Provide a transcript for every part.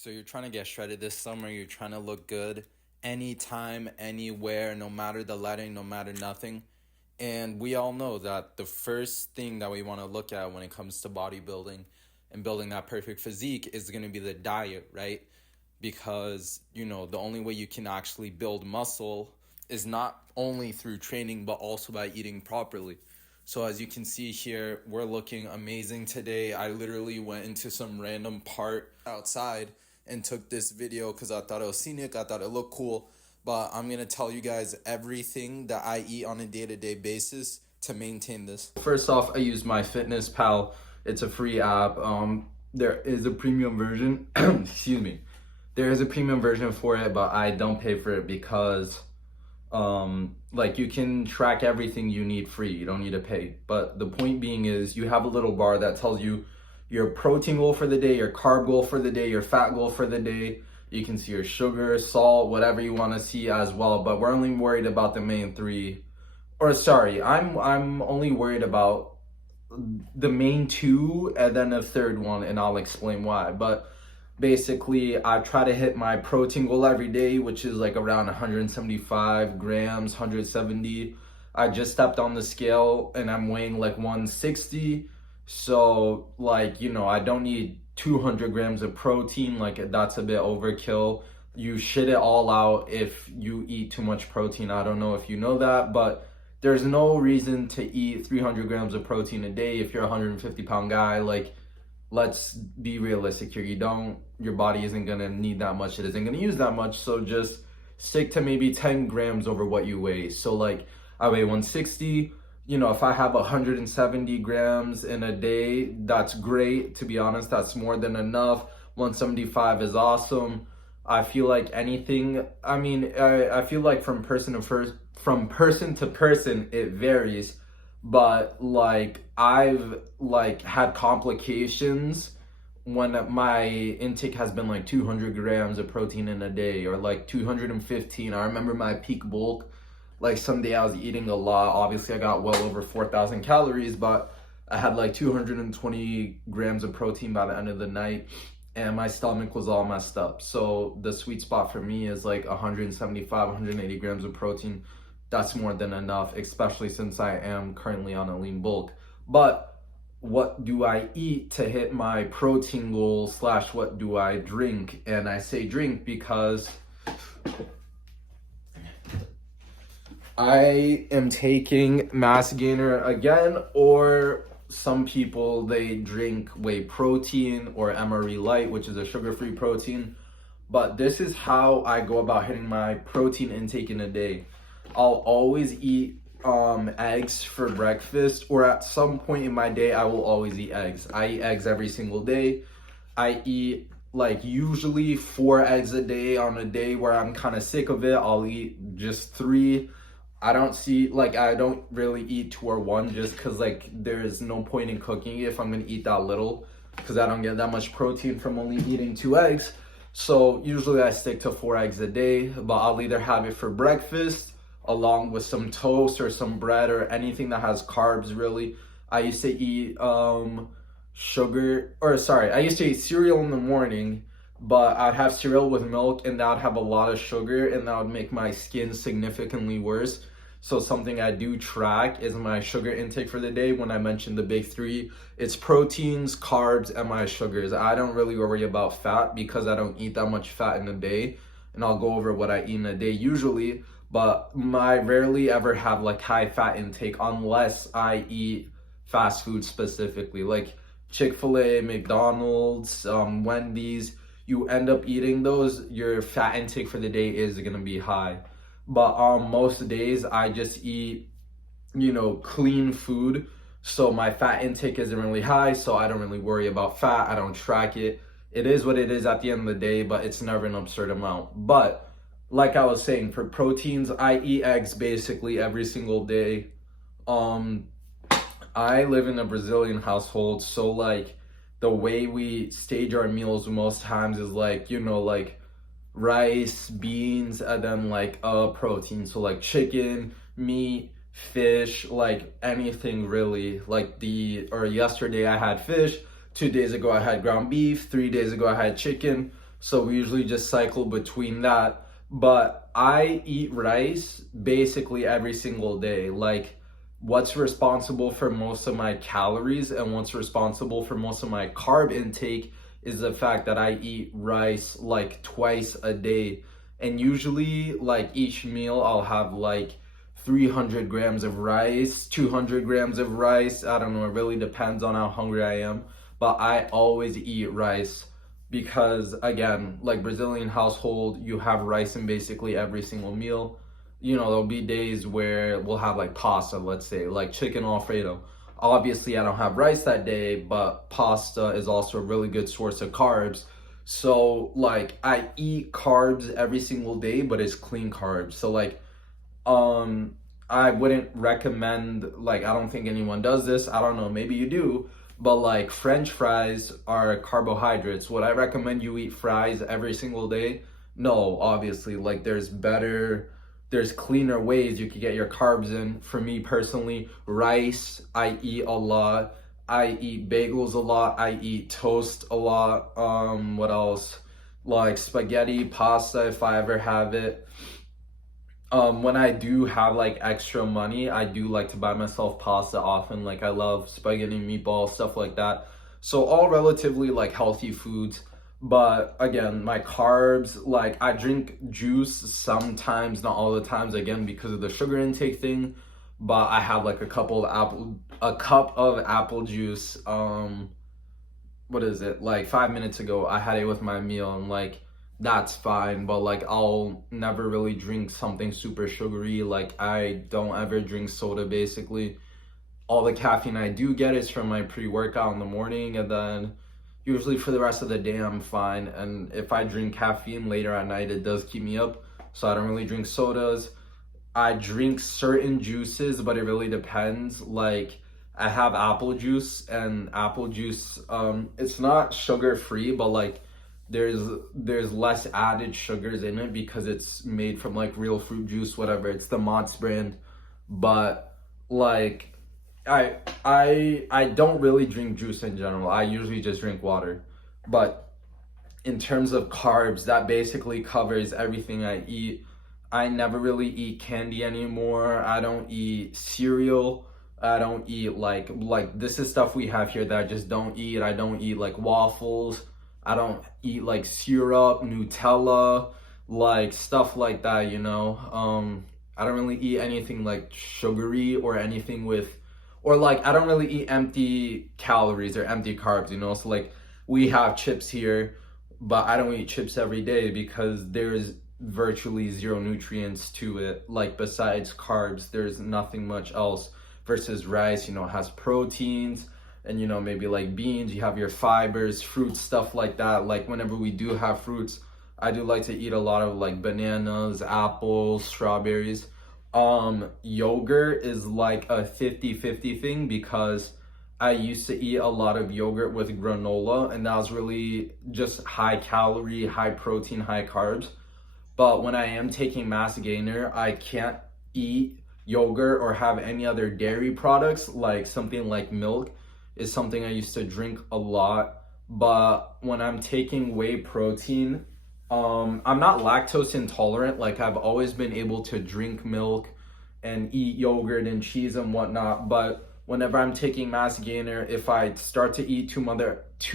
So you're trying to get shredded this summer, you're trying to look good anytime, anywhere, no matter the lighting, no matter nothing. And we all know that the first thing that we want to look at when it comes to bodybuilding and building that perfect physique is going to be the diet, right? Because, the only way you can actually build muscle is not only through training, but also by eating properly. So as you can see here, we're looking amazing today. I literally went into some random part outside and took this video because I thought it was scenic. I thought it looked cool. But I'm going to tell you guys everything that I eat on a day-to-day basis to maintain this. First off, I use MyFitnessPal. It's a free app. There is a premium version. Excuse me. There is a premium version for it, but I don't pay for it because you can track everything you need free. You don't need to pay. But the point being is you have a little bar that tells you your protein goal for the day, your carb goal for the day, your fat goal for the day. You can see your sugar, salt, whatever you want to see as well. But we're only worried about the main three. Or sorry, I'm only worried about the main two and then a third one, and I'll explain why. But basically, I try to hit my protein goal every day, which is like around 175 grams, 170. I just stepped on the scale and I'm weighing like 160. So I don't need 200 grams of protein. Like, that's a bit overkill. You shit it all out if you eat too much protein. I don't know if you know that, but there's no reason to eat 300 grams of protein a day if you're a 150-pound guy. Like, let's be realistic here. Your body isn't gonna need that much. It isn't gonna use that much. So just stick to maybe 10 grams over what you weigh. So I weigh 160. If I have 170 grams in a day, that's great. To be honest, that's more than enough. 175 is awesome. I feel like anything, I feel like from person to person, it varies. But I've had complications when my intake has been 200 grams of protein in a day, or 215. I remember my peak bulk, someday I was eating a lot. Obviously I got well over 4,000 calories, but I had 220 grams of protein by the end of the night, and my stomach was all messed up. So the sweet spot for me is 175, 180 grams of protein. That's more than enough, especially since I am currently on a lean bulk. But what do I eat to hit my protein goal / what do I drink? And I say drink because I am taking Mass Gainer again, or some people, they drink whey protein or MRE Light, which is a sugar-free protein. But this is how I go about hitting my protein intake in a day. I'll always eat eggs for breakfast, or at some point in my day, I will always eat eggs. I eat eggs every single day. I eat usually 4 eggs a day. On a day where I'm kind of sick of it, I'll eat just 3. I don't really eat 2 or 1 just because there's no point in cooking it if I'm gonna eat that little, because I don't get that much protein from only eating 2 eggs. So usually I stick to 4 eggs a day, but I'll either have it for breakfast along with some toast or some bread or anything that has carbs, really. I used to eat I used to eat cereal in the morning, but I'd have cereal with milk and that would have a lot of sugar and that would make my skin significantly worse. So something I do track is my sugar intake for the day. When I mentioned the big 3, it's proteins, carbs, and my sugars. I don't really worry about fat because I don't eat that much fat in a day, and I'll go over what I eat in a day usually. But I rarely ever have high fat intake unless I eat fast food specifically, like Chick-fil-A, McDonald's, Wendy's. You end up eating those, your fat intake for the day is gonna be high. But most days I just eat, clean food. So my fat intake isn't really high, so I don't really worry about fat. I don't track it. It is what it is at the end of the day, but it's never an absurd amount. But like I was saying, for proteins, I eat eggs basically every single day. I live in a Brazilian household, so the way we stage our meals most times is rice, beans, and then protein. So chicken, meat, fish, anything really. Yesterday I had fish, 2 days ago I had ground beef, 3 days ago I had chicken. So we usually just cycle between that. But I eat rice basically every single day. Like, what's responsible for most of my calories and what's responsible for most of my carb intake is the fact that I eat rice like twice a day. And usually, like, each meal, I'll have like 300 grams of rice, 200 grams of rice. I don't know, it really depends on how hungry I am. But I always eat rice because, again, like Brazilian household, you have rice in basically every single meal. You know, there'll be days where we'll have like pasta, let's say, like chicken Alfredo. Obviously, I don't have rice that day, but pasta is also a really good source of carbs. So, like, I eat carbs every single day, but it's clean carbs. So, like, um, I wouldn't recommend, like, I don't think anyone does this. I don't know, maybe you do, but like French fries are carbohydrates. Would I recommend you eat fries every single day? No, obviously. Like, there's cleaner ways you could get your carbs in. For me personally, rice, I eat a lot. I eat bagels a lot. I eat toast a lot. What else? Like spaghetti, pasta if I ever have it. When I do have like extra money, I do like to buy myself pasta often. Like, I love spaghetti, meatballs, stuff like that. So all relatively like healthy foods. But again, my carbs, like, I drink juice sometimes, not all the times, again, because of the sugar intake thing. But I have like a cup of apple juice. What is it? Like 5 minutes ago, I had it with my meal, and like, that's fine. But like, I'll never really drink something super sugary. Like, I don't ever drink soda basically. All the caffeine I do get is from my pre-workout in the morning, and then usually for the rest of the day I'm fine. And if I drink caffeine later at night, it does keep me up. So I don't really drink sodas. I drink certain juices, but it really depends. Like, I have apple juice, and apple juice, it's not sugar free, but like, there's there's less added sugars in it because it's made from like real fruit juice, whatever. It's the Mott's brand. But like, I don't really drink juice in general. I usually just drink water. But in terms of carbs, that basically covers everything I eat. I never really eat candy anymore. I don't eat cereal. I don't eat like this is stuff we have here that I just don't eat. I don't eat like waffles. I don't eat like syrup, Nutella, like stuff like that, you know. I don't really eat anything like sugary or anything with, or like, I don't really eat empty calories or empty carbs, you know. So like, we have chips here, but I don't eat chips every day because there's virtually zero nutrients to it. Like, besides carbs, there's nothing much else. Versus rice, you know, has proteins, and you know, maybe like beans, you have your fibers, fruits, stuff like that. Like, whenever we do have fruits, I do like to eat a lot of like bananas, apples, strawberries. Yogurt is like a 50-50 thing because I used to eat a lot of yogurt with granola, and that was really just high calorie, high protein, high carbs. But when I am taking mass gainer, I can't eat yogurt or have any other dairy products. Like, something like milk is something I used to drink a lot. But when I'm taking whey protein, I'm not lactose intolerant. Like, I've always been able to drink milk and eat yogurt and cheese and whatnot. But whenever I'm taking mass gainer, if I start to eat too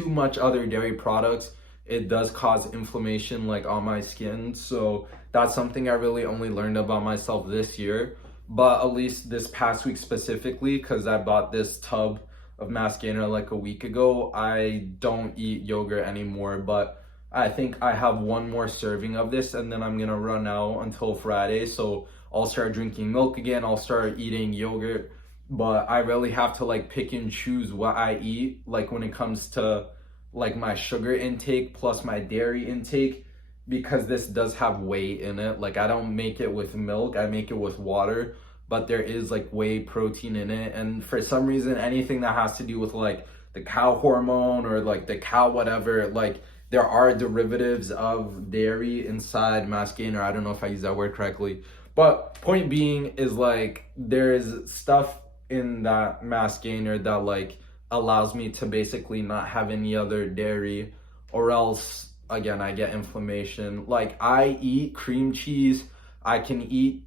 much other dairy products, it does cause inflammation like on my skin. So that's something I really only learned about myself this year. But at least this past week specifically, because I bought this tub of mass gainer like a week ago, I don't eat yogurt anymore. But I think I have one more serving of this, and then I'm gonna run out until Friday. So I'll start drinking milk again. I'll start eating yogurt. But I really have to like pick and choose what I eat, like when it comes to like my sugar intake plus my dairy intake, because this does have whey in it. Like, I don't make it with milk, I make it with water, but there is like whey protein in it. And for some reason, anything that has to do with like the cow hormone or like the cow whatever, like, there are derivatives of dairy inside mass gainer. I don't know if I use that word correctly, but point being is like, there's stuff in that mass gainer that like allows me to basically not have any other dairy, or else again, I get inflammation. Like I eat cream cheese, I can eat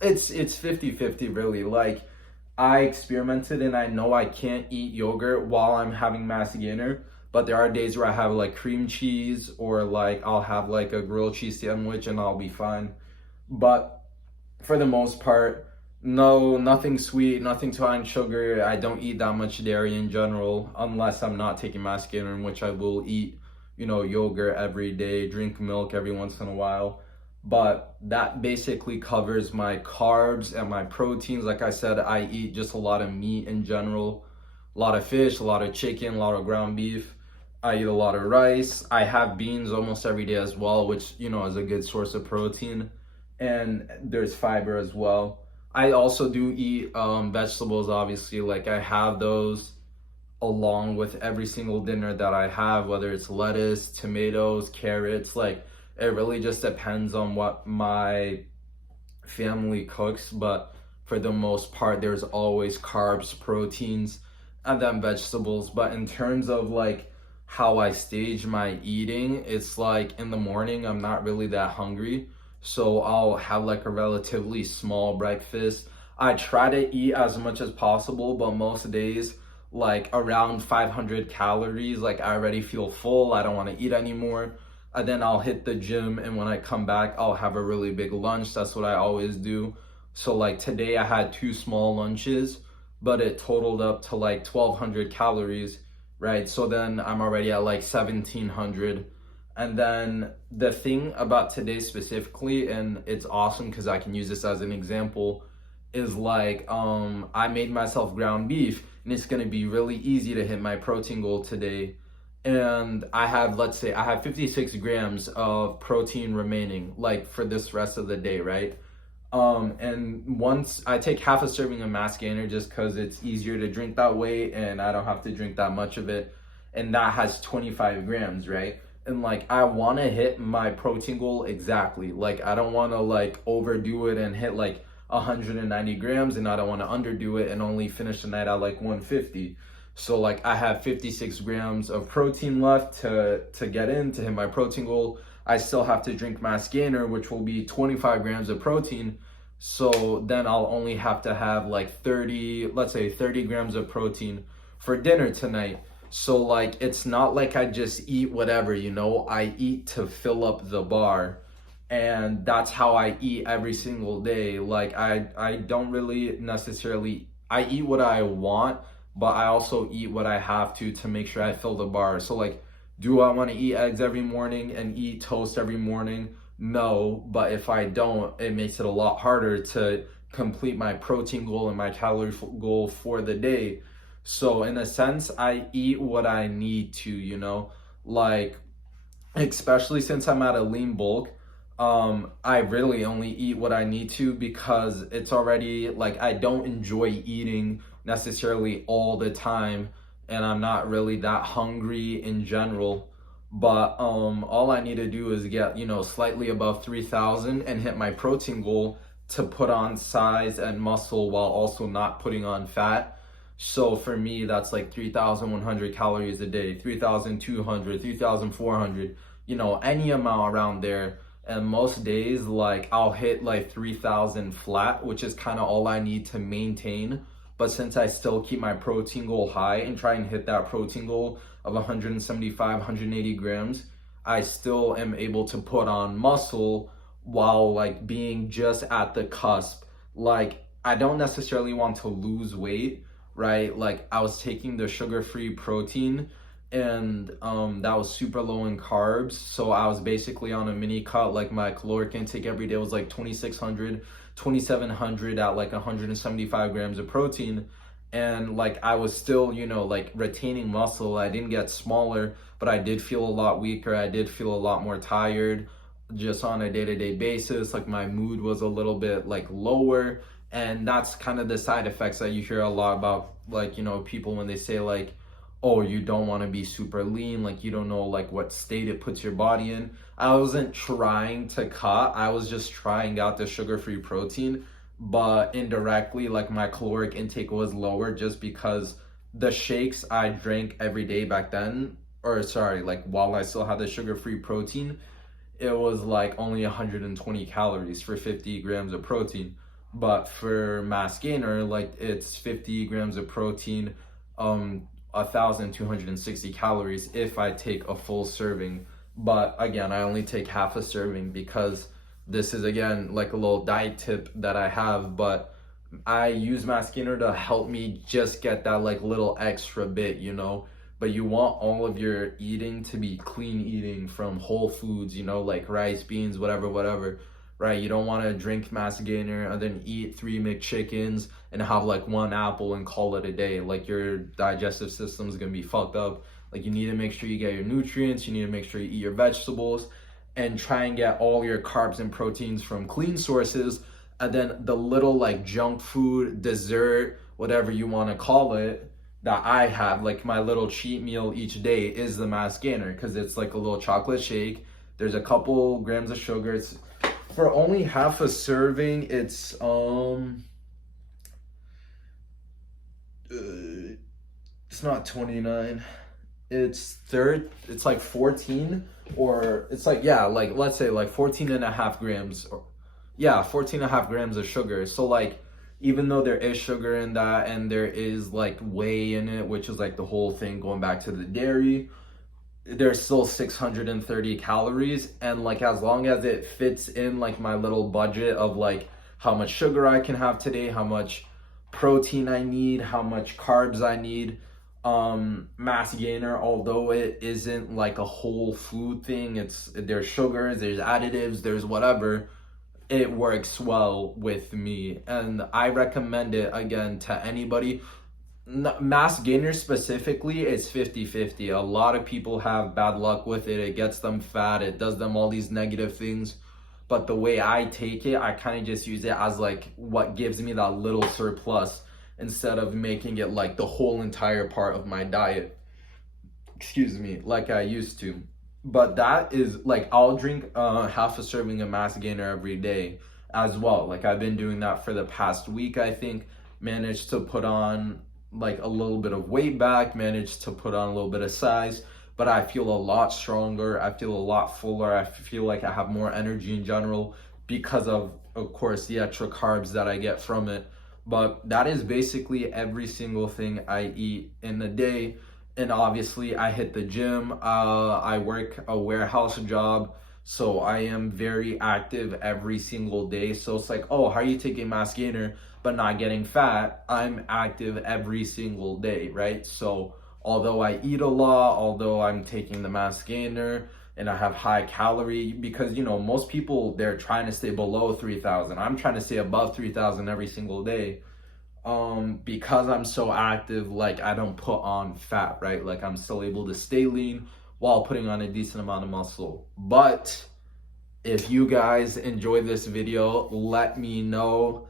it's 50-50 really. Like I experimented and I know I can't eat yogurt while I'm having mass gainer, but there are days where I have like cream cheese or like I'll have like a grilled cheese sandwich and I'll be fine. But for the most part, no, nothing sweet, nothing too high in sugar. I don't eat that much dairy in general, unless I'm not taking mass gainer, in which I will eat, yogurt every day, drink milk every once in a while. But that basically covers my carbs and my proteins. Like I said, I eat just a lot of meat in general, a lot of fish, a lot of chicken, a lot of ground beef. I eat a lot of rice. I have beans almost every day as well, which, is a good source of protein. And there's fiber as well. I also do eat vegetables, obviously. Like I have those along with every single dinner that I have, whether it's lettuce, tomatoes, carrots. Like it really just depends on what my family cooks. But for the most part, there's always carbs, proteins, and then vegetables. But in terms of like how I stage my eating, it's like in the morning, I'm not really that hungry. So I'll have like a relatively small breakfast. I try to eat as much as possible, but most days, like around 500 calories, like I already feel full. I don't want to eat anymore. And then I'll hit the gym, and when I come back, I'll have a really big lunch. That's what I always do. So like today I had two small lunches, but it totaled up to like 1200 calories, right? So then I'm already at like 1700. And then the thing about today specifically, and it's awesome because I can use this as an example, is like I made myself ground beef, and it's gonna be really easy to hit my protein goal today. And I have, let's say, I have 56 grams of protein remaining, like for this rest of the day, right? And once I take half a serving of mass gainer just because it's easier to drink that way and I don't have to drink that much of it. And that has 25 grams, right? And like I want to hit my protein goal exactly. Like I don't want to like overdo it and hit like 190 grams, and I don't want to underdo it and only finish the night at like 150. So like I have 56 grams of protein left to get in to hit my protein goal. I still have to drink mass gainer, which will be 25 grams of protein. So then I'll only have to have like 30, let's say 30 grams of protein for dinner tonight. So like it's not like I just eat whatever, I eat to fill up the bar. And that's how I eat every single day. Like I don't really necessarily, I eat what I want, but I also eat what I have to make sure I fill the bar. So like, do I want to eat eggs every morning and eat toast every morning? No, but if I don't, it makes it a lot harder to complete my protein goal and my calorie goal for the day. So in a sense, I eat what I need to, like especially since I'm at a lean bulk. I really only eat what I need to because it's already like I don't enjoy eating necessarily all the time, and I'm not really that hungry in general. But all I need to do is get, slightly above 3000 and hit my protein goal to put on size and muscle while also not putting on fat. So for me, that's like 3,100 calories a day, 3,200, 3,400, any amount around there. And most days, like I'll hit like 3,000 flat, which is kind of all I need to maintain. But since I still keep my protein goal high and try and hit that protein goal of 175, 180 grams, I still am able to put on muscle while like being just at the cusp. Like I don't necessarily want to lose weight, right? Like I was taking the sugar-free protein, and that was super low in carbs, so I was basically on a mini cut. Like my caloric intake every day was like 2600, 2700 at like 175 grams of protein. And like I was still, like retaining muscle. I didn't get smaller, but I did feel a lot weaker. I did feel a lot more tired just on a day-to-day basis. Like my mood was a little bit like lower, and that's kind of the side effects that you hear a lot about, like, people when they say like, oh, you don't want to be super lean, like you don't know like what state it puts your body in. I wasn't trying to cut, I was just trying out the sugar-free protein, but indirectly like my caloric intake was lower just because the shakes I drank every day back then, or sorry, like while I still had the sugar-free protein, it was like only 120 calories for 50 grams of protein. But for mass gainer, like it's 50 grams of protein, 1,260 calories if I take a full serving. But again, I only take half a serving because this is again like a little diet tip that I have, but I use mass gainer to help me just get that like little extra bit, you know. But you want all of your eating to be clean eating from whole foods, you know, like rice, beans, whatever, whatever, right? You don't want to drink mass gainer and then eat 3 McChickens and have like 1 apple and call it a day. Like your digestive system is gonna be fucked up. Like you need to make sure you get your nutrients, you need to make sure you eat your vegetables, and try and get all your carbs and proteins from clean sources. And then the little like junk food, dessert, whatever you want to call it, that I have, like my little cheat meal each day, is the mass gainer, because it's like a little chocolate shake. There's a couple grams of sugar. It's for only half a serving. It's not 29. It's like 14, or it's like, yeah, like let's say like 14 and a half grams, or yeah, 14 and a half grams of sugar. So like, even though there is sugar in that and there is like whey in it, which is like the whole thing going back to the dairy, there's still 630 calories. And like, as long as it fits in like my little budget of like how much sugar I can have today, how much protein I need, how much carbs I need, mass gainer, although it isn't like a whole food thing, there's sugars, there's additives, there's whatever, it works well with me, and I recommend it again to anybody. Mass gainer specifically is 50-50. A lot of people have bad luck with it. It gets them fat, it does them all these negative things. But the way I take it, I kind of just use it as like what gives me that little surplus, instead of making it like the whole entire part of my diet, excuse me, like I used to. But that is like, I'll drink half a serving of mass gainer every day as well. Like I've been doing that for the past week, I think. Managed to put on like a little bit of weight back, managed to put on a little bit of size, but I feel a lot stronger, I feel a lot fuller, I feel like I have more energy in general, because of course the extra carbs that I get from it. But that is basically every single thing I eat in the day. And obviously I hit the gym, I work a warehouse job, so I am very active every single day. So it's like, oh, how are you taking mass gainer but not getting fat? I'm active every single day, right? So although I eat a lot, although I'm taking the mass gainer and I have high calorie, because you know, most people, they're trying to stay below 3,000. I'm trying to stay above 3,000 every single day. Because I'm so active, like I don't put on fat, right? Like I'm still able to stay lean while putting on a decent amount of muscle. But if you guys enjoyed this video, let me know.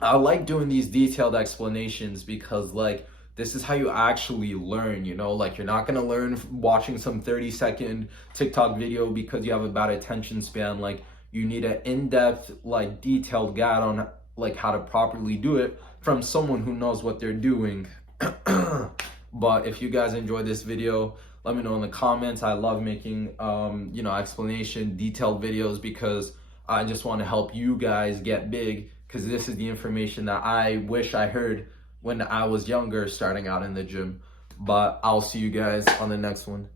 I like doing these detailed explanations because like, this is how you actually learn, you know? Like you're not gonna learn watching some 30-second TikTok video because you have a bad attention span. Like you need an in-depth, like detailed guide on like how to properly do it from someone who knows what they're doing. But if you guys enjoyed this video, let me know in the comments. I love making you know, explanation detailed videos, because I just want to help you guys get big, because this is the information that I wish I heard when I was younger, starting out in the gym. But I'll see you guys on the next one.